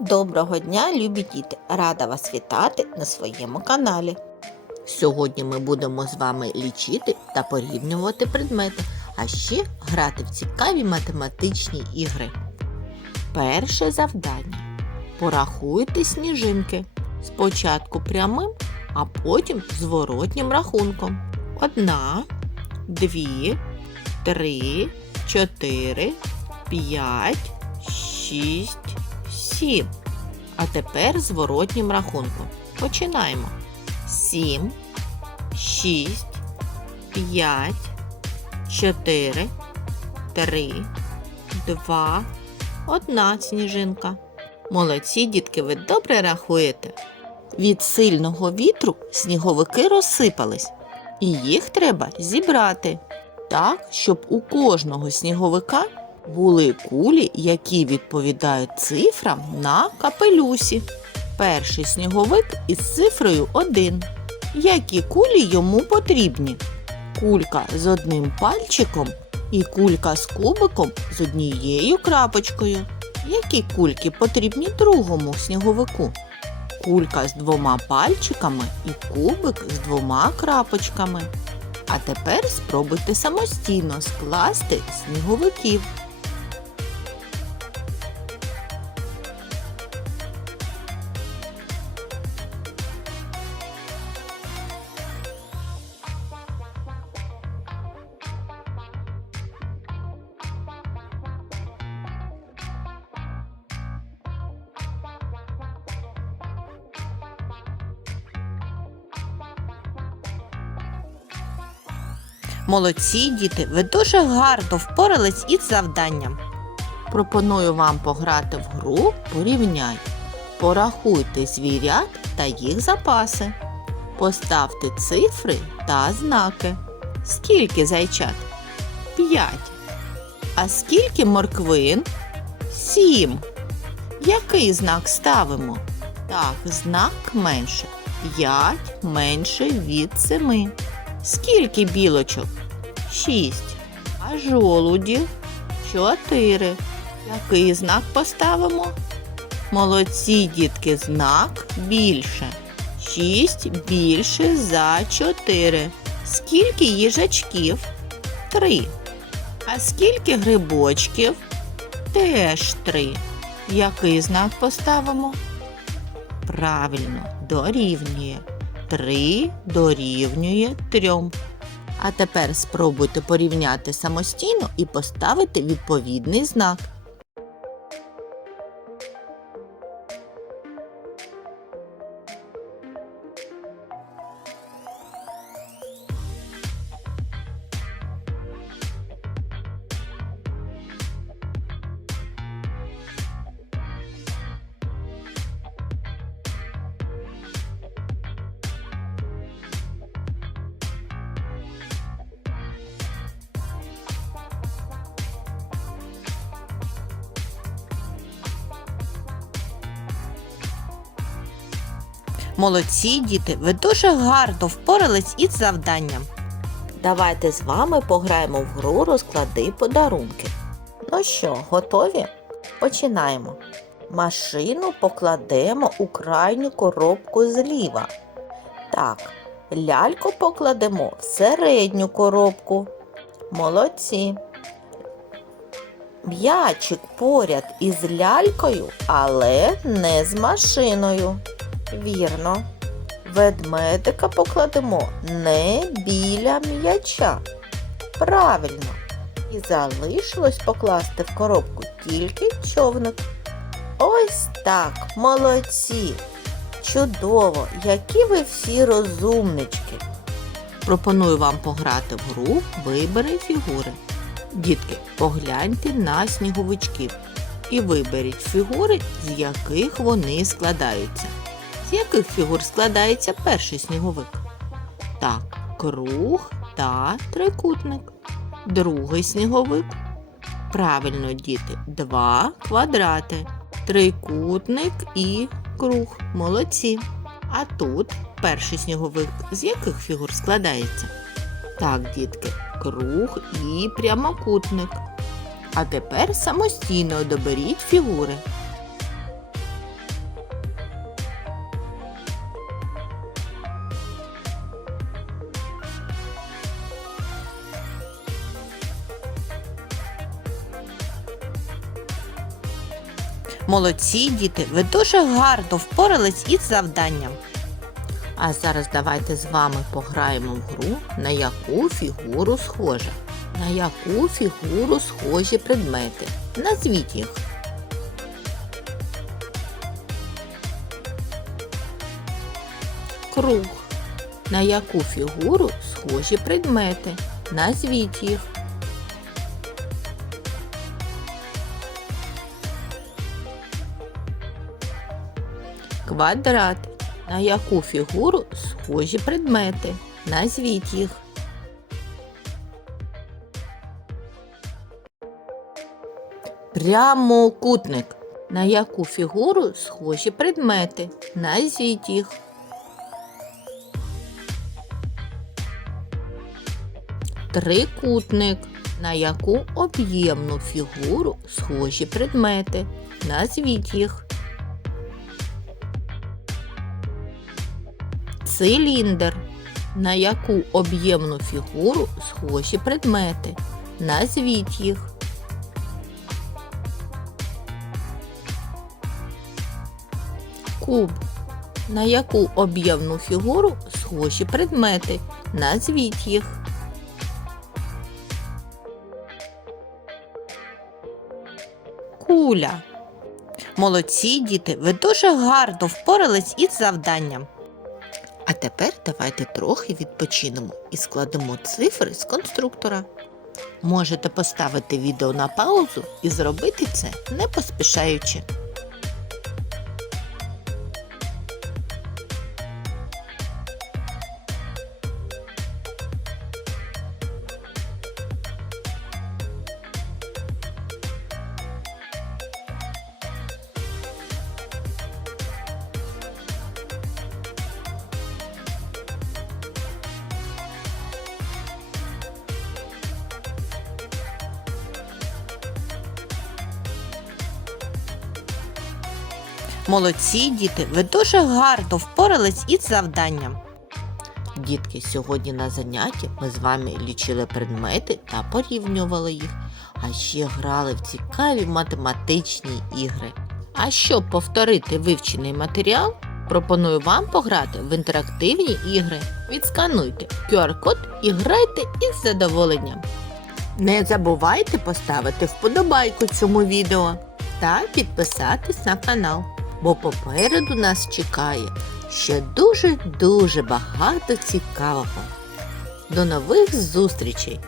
Доброго дня, любі діти! Рада вас вітати на своєму каналі. Сьогодні ми будемо з вами лічити та порівнювати предмети, а ще грати в цікаві математичні ігри. Перше завдання. Порахуйте сніжинки. Спочатку прямим, а потім зворотнім рахунком. Одна, дві, три, чотири, п'ять, шість, сім. А тепер зворотнім рахунком. Починаємо. Сім, шість, п'ять, чотири, три, два, одна сніжинка. Молодці, дітки, ви добре рахуєте. Від сильного вітру сніговики розсипались, і їх треба зібрати так, щоб у кожного сніговика були кулі, які відповідають цифрам на капелюсі. Перший сніговик із цифрою 1. Які кулі йому потрібні? Кулька з одним пальчиком і кулька з кубиком з однією крапочкою. Які кульки потрібні другому сніговику? Кулька з двома пальчиками і кубик з двома крапочками. А тепер спробуйте самостійно скласти сніговиків. Молодці, діти, ви дуже гарно впорались із завданням. Пропоную вам пограти в гру Порівняй. Порахуйте звірят та їх запаси. Поставте цифри та знаки. Скільки зайчат? П'ять. А скільки морквин? Сім. Який знак ставимо? Так, знак менше. П'ять менше від семи. Скільки білочок? Шість. А жолудів? Чотири. Який знак поставимо? Молодці, дітки, знак більше. Шість більше за чотири. Скільки їжачків? Три. А скільки грибочків? Теж три. Який знак поставимо? Правильно, дорівнює. Три дорівнює трьом. А тепер спробуйте порівняти самостійно і поставити відповідний знак. Молодці, діти, ви дуже гарно впорались із завданням. Давайте з вами пограємо в гру розклади подарунки. Ну що, готові? Починаємо. Машину покладемо у крайню коробку зліва. Так, ляльку покладемо в середню коробку. Молодці. М'ячик поряд із лялькою, але не з машиною. Вірно. Ведмедика покладемо не біля м'яча. Правильно. І залишилось покласти в коробку тільки човник. Ось так, молодці. Чудово, які ви всі розумнички. Пропоную вам пограти в гру Вибери фігури. Дітки, погляньте на сніговичків і виберіть фігури, з яких вони складаються. З яких фігур складається перший сніговик? Так, круг та трикутник. Другий сніговик. Правильно, діти, два квадрати. Трикутник і круг. Молодці. А тут перший сніговик з яких фігур складається? Так, дітки, круг і прямокутник. А тепер самостійно доберіть фігури. Молодці, діти, ви дуже гарно впорались із завданням. А зараз давайте з вами пограємо в гру, на яку фігуру схожа. На яку фігуру схожі предмети. Назвіть їх. Круг. На яку фігуру схожі предмети. Назвіть їх. Квадрат. На яку фігуру схожі предмети. Назвіть їх. Прямокутник. На яку фігуру схожі предмети. Назвіть їх. Трикутник. На яку об'ємну фігуру схожі предмети. Назвіть їх. Циліндр. На яку об'ємну фігуру схожі предмети. Назвіть їх. Куб. На яку об'ємну фігуру схожі предмети. Назвіть їх. Куля. Молодці, діти, ви дуже гарно впорались із завданням. А тепер давайте трохи відпочинемо і складемо цифри з конструктора. Можете поставити відео на паузу і зробити це не поспішаючи. Молодці, діти, ви дуже гарно впорались із завданням. Дітки, сьогодні на занятті ми з вами лічили предмети та порівнювали їх, а ще грали в цікаві математичні ігри. А щоб повторити вивчений матеріал, пропоную вам пограти в інтерактивні ігри. Відскануйте QR-код і грайте із задоволенням. Не забувайте поставити вподобайку цьому відео та підписатись на канал, бо попереду нас чекає ще дуже-дуже багато цікавого. До нових зустрічей!